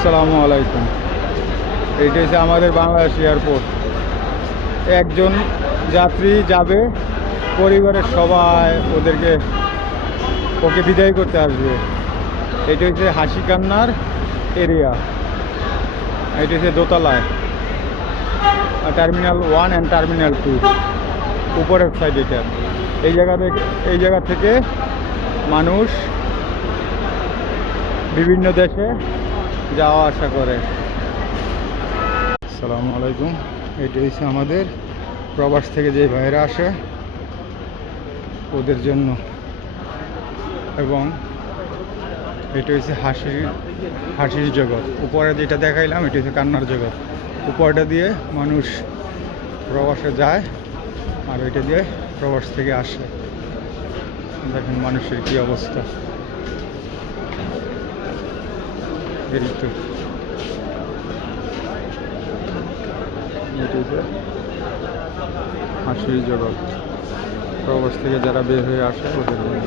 আসসালামু আলাইকুম। এইটা হচ্ছে আমাদের বাংলাদেশ এয়ারপোর্ট। একজন যাত্রী যাবে, পরিবারের সবাই ওকে বিদায় করতে আসবে। এটা হচ্ছে হাসি কান্নার এরিয়া। এটা হচ্ছে দোতলায়, টার্মিনাল 1 অ্যান্ড টার্মিনাল 2 উপরের সাইড। এটা এই জায়গা থেকে মানুষ বিভিন্ন দেশে যাওয়া আসা করে। আসসালামু আলাইকুম। এটা হচ্ছে আমাদের প্রবাস থেকে যে ভাইরা আসে ওদের জন্য, এবং এটা হচ্ছে হাসির জগৎ। উপরে যেটা দেখাইলাম এটা হচ্ছে কান্নার জগৎ। উপরটা দিয়ে মানুষ প্রবাসে যায় আর ওইটা দিয়ে প্রবাস থেকে আসে। দেখেন মানুষের কি অবস্থা। এই তো এটা হচ্ছে হাসির জগৎ। প্রবাস থেকে যারা বের হয়ে আসে ওদের জন্য।